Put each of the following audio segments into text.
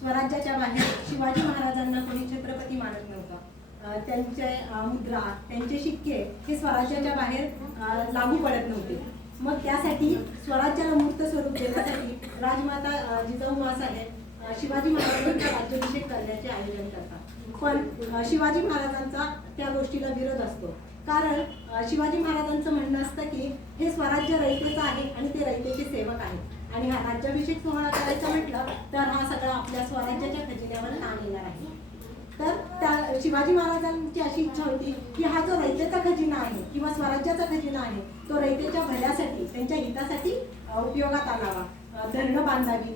स्वराज्याच्या बाहेर शिवाजी महाराजांना कोणी छत्रपती मानत नव्हता. त्यांचे मुद्रा, त्यांचे शिक्के हे स्वराज्याच्या बाहेर लागू पडत नव्हते. मग त्यासाठी स्वराज्याला मूर्त स्वरूप देण्यासाठी राजमाता जिजाऊ साहेब शिवाजी महाराजांचा राज्याभिषेक करण्याचे आयोजन करतात. पण शिवाजी महाराजांचा त्या गोष्टीला विरोध असतो. कारण शिवाजी महाराजांचं म्हणणं असतं की हे स्वराज्य रयतेचं आहे आणि ते रयतेचे सेवक आहेत आणि हा राज्याभिषेक सोहळा करायचा म्हटलं तर हा सगळा आपल्या स्वराज्याच्या खजिन्यावर ताण येणार आहे. तर त्या शिवाजी महाराजांची अशी इच्छा होती की हा जो रयतेचा खजिना आहे किंवा स्वराज्याचा खजिना आहे तो रयतेच्या भल्यासाठी, त्यांच्या हितासाठी उपयोगात आणावा. धरणं बांधावी,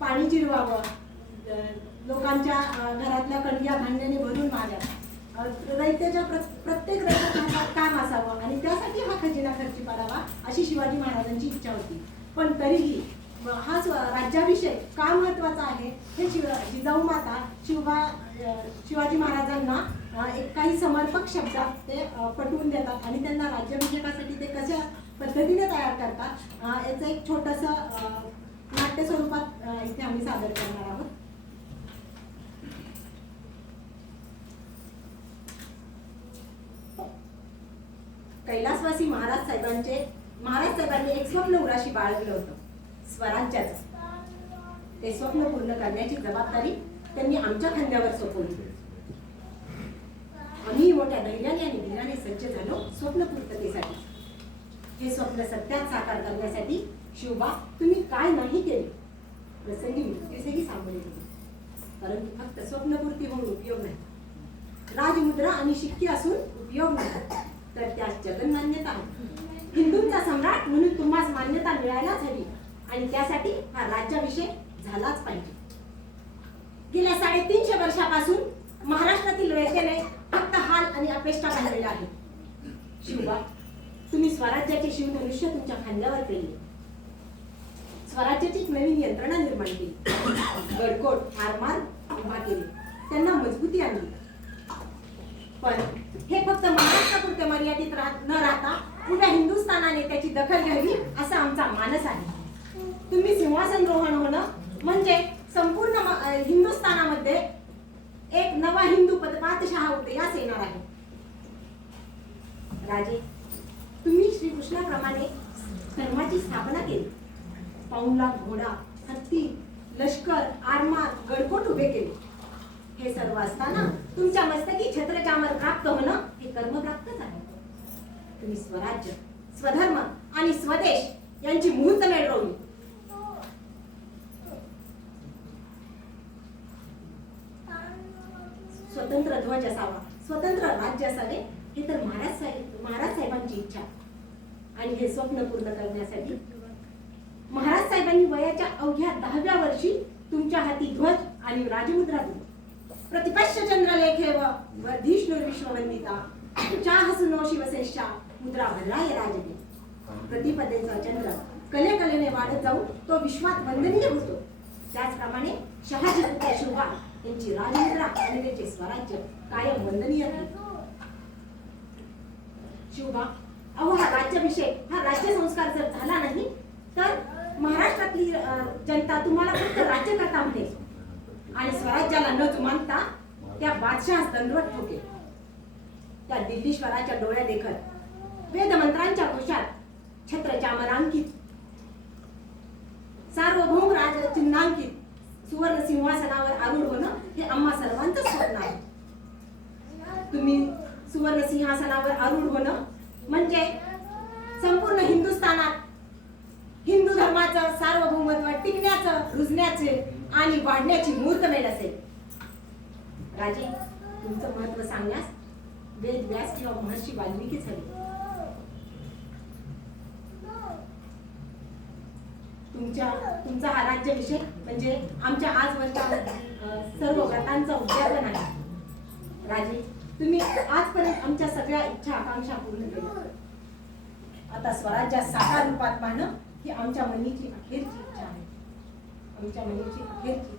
पाणी जिरवावं, लोकांच्या घरातल्या कणग्या धान्याने भरून व्हाव्या, रयतेच्या प्रत्येक रयतेच्या हातात काम असावं आणि त्यासाठी हा खजिना खर्ची पडावा अशी शिवाजी महाराजांची इच्छा होती. पण तरीही हा राज्याभिषेक का महत्वाचा आहे हे जिजाऊ माता शिवाजी महाराजांना एक काही समर्पक शब्दात ते पटवून देतात आणि त्यांना राज्याभिषेकासाठी ते कशा पद्धतीने तयार करतात याचं एक छोटंसं नाट्य स्वरूपात इथे आम्ही सादर करणार आहोत. कैलासवासी महाराज साहेबांनी एक स्वप्न उराशी बाळगलं होतं, स्वराज्याचं. ते स्वप्न पूर्ण करण्याची जबाबदारी त्यांनी आमच्या खांद्यावर सोपवली. आम्ही मोठ्या धैर्याने आणि धीराने सज्ज झालो स्वप्न पूर्ततेसाठी. हे स्वप्न सत्यात साकार करण्यासाठी शिवबा तुम्ही काय नाही केले. प्रसंगी मृत्यूसही सामोरे गेले, परंतु फक्त स्वप्नपूर्ती होऊन उपयोग नाही, राजमुद्रा आणि शिक्के असून उपयोग नाही, तर त्यास जगन्मान्यता आहे. हिंदूंचा सम्राट म्हणून तुम्हाला मान्यता मिळायलाच हवी आणि त्यासाठी हा राज्याभिषेक झालाच पाहिजे. गेल्या 350 वर्षापासून महाराष्ट्रातील रयतेने फक्त हाल आणि अपेष्टा पाहिलेल्या आहेत. शिवबा तुम्ही स्वराज्याचे शिवधनुष्य तुमच्या खांद्यावर केले, स्वराज्याची नवीन यंत्रणा निर्माण केली, गडकोट आरमार उभा केले, त्यांना मजबूती आणली. पण हे फक्त महाराष्ट्रापुरते मर्यादित न राहता उद्या हिंदुस्थानाने त्याची दखल घ्यावी असा आमचा मानस आहे. तुम्ही सिंहासनरोहण होणं म्हणजे संपूर्ण हिंदुस्थानामध्ये एक नवा हिंदू पातशाह उदयास येणार आहे. राजे तुम्ही श्रीकृष्णाप्रमाणे धर्माची स्थापना केली, पाऊला घोडा, हत्ती, लष्कर, आरमार, गडकोट उभे केले. हे सर्व असताना तुमच्या मस्तकी छत्रचामर प्राप्त होणं हे कर्म प्राप्तच आहे. तुम्ही स्वराज्य, स्वधर्म आणि स्वदेश यांची मुहूर्तमेढ रोवली. स्वतंत्र ध्वज असावा, स्वतंत्र राज्य असावे हे तर महाराज साहेबांची इच्छा. आणि हे स्वप्न पूर्ण करण्यासाठी महाराज साहेबांनी वयाच्या अवघ्या 10व्या वर्षी तुमच्या हाती ध्वज आणि राजमुद्रा दिली. प्रतिपश्य चंद्रलेखे व वर्धिष्णुर विश्ववंदिता चाहसुनो शिवसेशा मुद्रा भद्राय राजगे. प्रतिपदेचा चंद्र कलेने वाढत जाऊन तो विश्वात वंदनीय होतो. त्याचप्रमाणे शहाजी पुत्र शिवबा यांची राजमुद्रा आणि त्याचे स्वराज्य कायम वंदनीय राहील. शिवबा अहो हा राज्याभिषेक, हा राज्य संस्कार जर झाला नाही तर महाराष्ट्रातली जनता तुम्हाला फक्त राज्यकर्ता म्हणेल आणि स्वराज्याला न जुमानता त्या बादशहास दंडवत ठोकेल. त्या दिल्लीश्वराच्या डोळ्या देखत वेदमंत्रांच्या घोषात छत्रचामरांकित सार्वभौम राज चिन्हांकित सुवर्ण सिंहासनावर आरूढ होणं हे आम्हा सर्वांचं स्वप्न आहे. तुम्ही सुवर्ण सिंहासनावर आरूढ होणं म्हणजे संपूर्ण हिंदुस्थानात हिंदू धर्माचं सार्वभौमत्व टिकण्याचं, रुजण्याचे आणि वाढण्याची मुहूर्तमेढ असेल. राजे तुमचं महत्व सांगण्यास वेद व्यास किंवा महर्षी वाल्मिकीच हवे. तुमचा हा राज्याभिषेक म्हणजे आमच्या आजवरच्या सर्व व्रतांचा उद्यापन आहे. राजे तुम्ही आजपर्यंत आमच्या सगळ्या इच्छा आकांक्षा पूर्ण केल्या. आता स्वराज्यात साकार रूपात पाहणं ही आमच्या मनीची अखेरची इच्छा आहे, आमच्या मनीची अखेरची